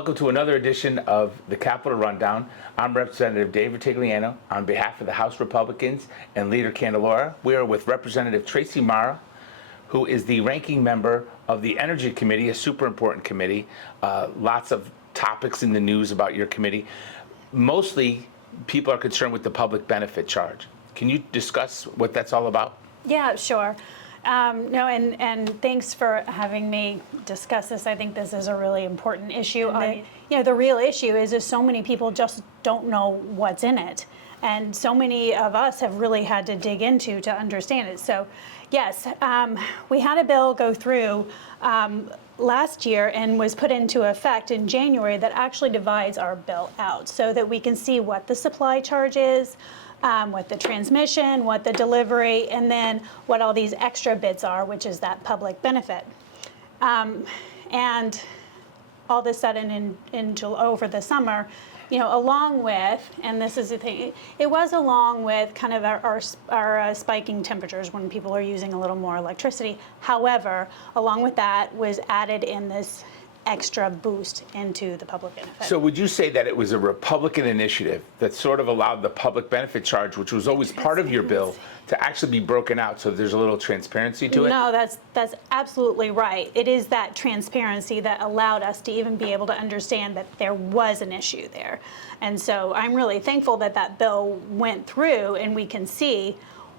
welcome to another edition of the Capitol Rundown. I'm Representative David Tigliano on behalf of the House Republicans and Leader Candelora. We are with Representative Tracy Marra, who is the ranking member of the Energy Committee, a super important committee. Lots of topics in the news about your committee. Mostly, people are concerned with the public benefit charge. Can you discuss what that's all about? Yeah, sure. And thanks for having me discuss this. I think this is a really important issue. The real issue is so many people just don't know what's in it. And so many of us have really had to dig into to understand it. So, yes, we had a bill go through last year and was put into effect in January that actually divides our bill out so that we can see what the supply charge is, what the transmission, what the delivery, and then what all these extra bits are, which is that public benefit. And all of a sudden over the summer, along with, and this is the thing, it was along with kind of our spiking temperatures when people are using a little more electricity. However, along with that was added in this extra boost into the public benefit. So would you say that it was a Republican initiative that sort of allowed the public benefit charge, which was always part of your bill, to actually be broken out so there's a little transparency to it? No, that's absolutely right. It is that transparency that allowed us to even be able to understand that there was an issue there. And so I'm really thankful that that bill went through and we can see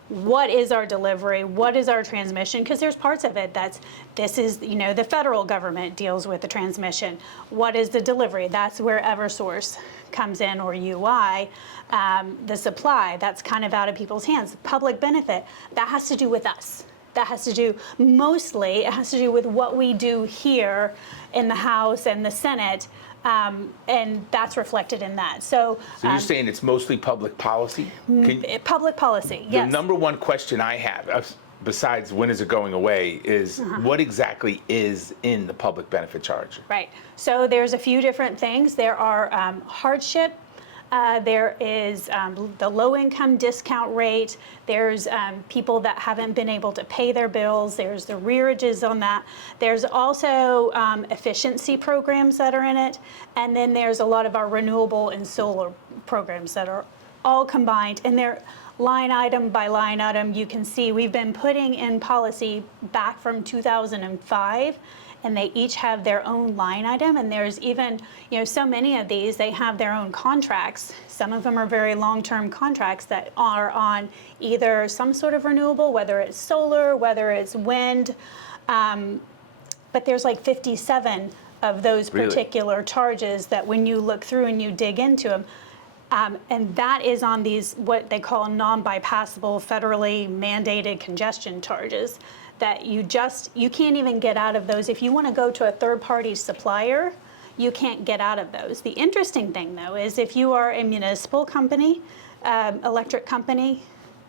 what is our delivery, what is our transmission, because there's parts of it the federal government deals with the transmission. What is the delivery? That's where Eversource comes in, or UI. The supply, that's kind of out of people's hands. Public benefit, that has to do with us. That has to do, mostly, it has to do with what we do here in the House and the Senate, and that's reflected in that. So you're saying it's mostly public policy? Public policy, yes. The number one question I have, besides when is it going away, is what exactly is in the public benefit charge? Right. So there's a few different things. There are hardship. There is the low-income discount rate. There's people that haven't been able to pay their bills. There's the rearages on that. There's also efficiency programs that are in it. And then there's a lot of our renewable and solar programs that are all combined. And they're line item by line item. You can see we've been putting in policy back from 2005. And they each have their own line item, and there's even, so many of these, they have their own contracts. Some of them are very long-term contracts that are on either some sort of renewable, whether it's solar, whether it's wind, but there's like 57 of those particular charges that when you look through and you dig into them, and that is on these, what they call non-bypassable federally mandated congestion charges, that you can't even get out of those. If you want to go to a third-party supplier, you can't get out of those. The interesting thing, though, is if you are a municipal company, electric company,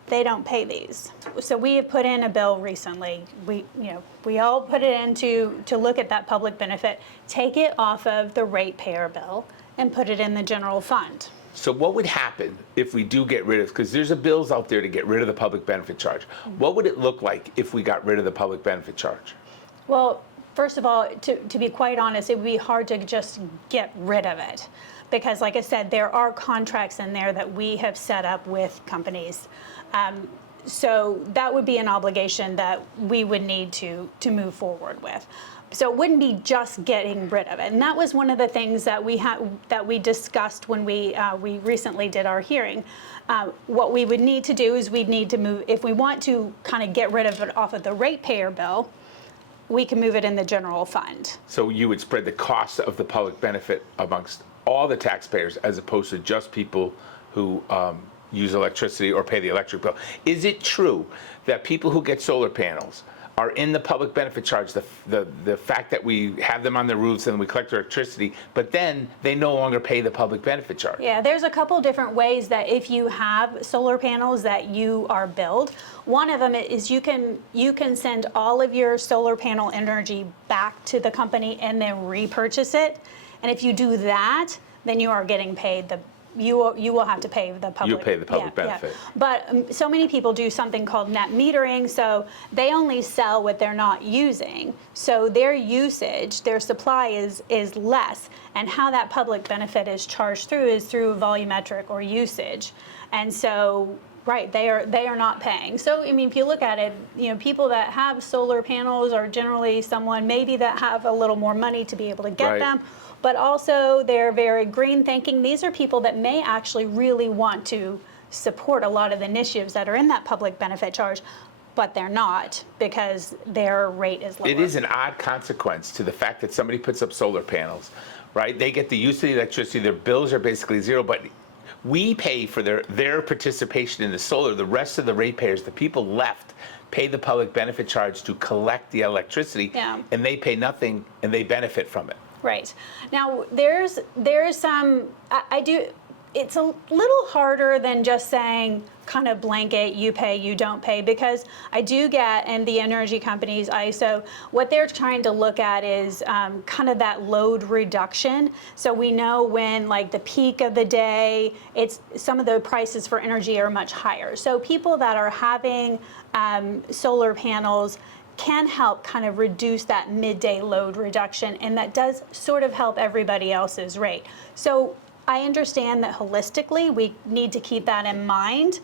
they don't pay these. So we have put in a bill recently. We all put it in to look at that public benefit, take it off of the ratepayer bill, and put it in the general fund. So what would happen if we do get rid of, because there's bills out there to get rid of the public benefit charge. What would it look like if we got rid of the public benefit charge? Well, first of all, to be quite honest, it would be hard to just get rid of it. Because like I said, there are contracts in there that we have set up with companies. So that would be an obligation that we would need to move forward with. So it wouldn't be just getting rid of it. And that was one of the things that we discussed when we recently did our hearing. What we would need to do is we'd need to move, if we want to kind of get rid of it off of the ratepayer bill, we can move it in the general fund. So you would spread the cost of the public benefit amongst all the taxpayers as opposed to just people who use electricity or pay the electric bill. Is it true that people who get solar panels are in the public benefit charge, the fact that we have them on the roofs and we collect electricity, but then they no longer pay the public benefit charge? Yeah, there's a couple different ways that if you have solar panels that you are billed. One of them is you can send all of your solar panel energy back to the company and then repurchase it. And if you do that, then you are getting paid you will have to pay the public. You pay the public yeah, benefit. Yeah. But so many people do something called net metering, so they only sell what they're not using. So their usage, their supply is less, and how that public benefit is charged through is through volumetric or usage, and so. Right, they are not paying. So I mean, if you look at it, people that have solar panels are generally someone maybe that have a little more money to be able to get Right. them, but also they're very green thinking. These are people that may actually really want to support a lot of the initiatives that are in that public benefit charge, but they're not because their rate is lower. It is an odd consequence to the fact that somebody puts up solar panels, right? They get the use of the electricity, their bills are basically zero, but we pay for their participation in the solar. The rest of the ratepayers, the people left, pay the public benefit charge to collect the electricity, Yeah. and they pay nothing, and they benefit from it. Right. Now, there's some, I do, it's a little harder than just saying kind of blanket, you pay, you don't pay, because I do get, and the energy companies, ISO, what they're trying to look at is kind of that load reduction. So we know when like the peak of the day, some of the prices for energy are much higher. So people that are having solar panels can help kind of reduce that midday load reduction, and that does sort of help everybody else's rate. So I understand that holistically we need to keep that in mind,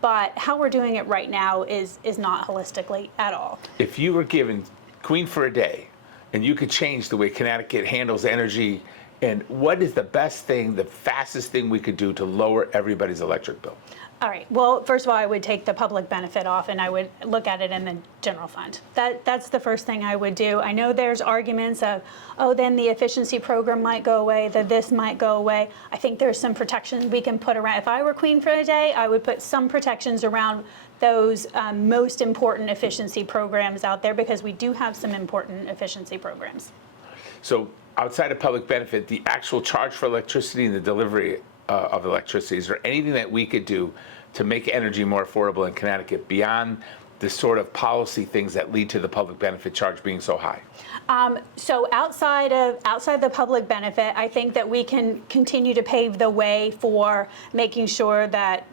but how we're doing it right now is not holistically at all. If you were given queen for a day, and you could change the way Connecticut handles energy, and what is the best thing, the fastest thing we could do to lower everybody's electric bill? All right. Well, first of all, I would take the public benefit off, and I would look at it in the general fund. That's the first thing I would do. I know there's arguments of, oh, then the efficiency program might go away, that this might go away. I think there's some protections we can put around. If I were queen for a day, I would put some protections around those most important efficiency programs out there, because we do have some important efficiency programs. So outside of public benefit, the actual charge for electricity and the delivery of electricity, is there anything that we could do to make energy more affordable in Connecticut beyond the sort of policy things that lead to the public benefit charge being so high? So outside the public benefit, I think that we can continue to pave the way for making sure that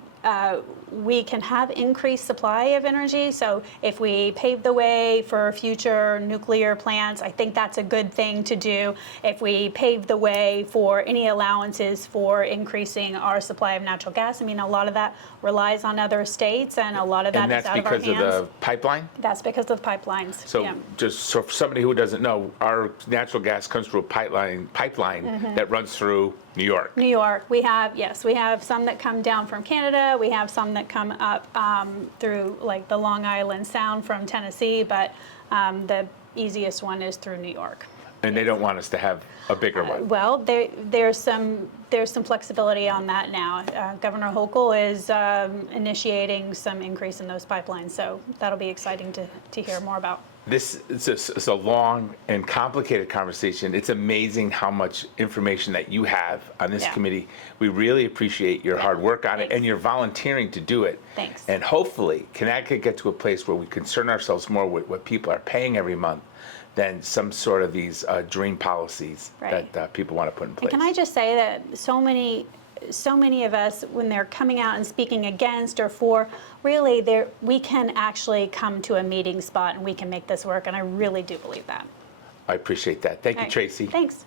we can have increased supply of energy. So if we pave the way for future nuclear plants, I think that's a good thing to do. If we pave the way for any allowances for increasing our supply of natural gas, I mean, a lot of that relies on other states, and a lot of that And is that's out of our hands. because of the pipeline? That's because of pipelines. So yeah. just so for somebody who doesn't know, our natural gas comes through a pipeline that runs through New York. New York, we have some that come down from Canada. We have some that come up through like the Long Island Sound from Tennessee, but the easiest one is through New York. And they don't want us to have a bigger one. Well, there's some flexibility on that now. Governor Hochul is initiating some increase in those pipelines, so that'll be exciting to hear more about. This is a long and complicated conversation. It's amazing how much information that you have on this Yeah. committee. We really appreciate your hard work on it, Thanks. and your volunteering to do it. Thanks. And hopefully, Connecticut get to a place where we concern ourselves more with what people are paying every month than some sort of these dream policies Right. that people want to put in place. And can I just say that so many of us, when they're coming out and speaking against or for, really, we can actually come to a meeting spot and we can make this work, and I really do believe that. I appreciate that. Thank you, All right. Tracy. Thanks.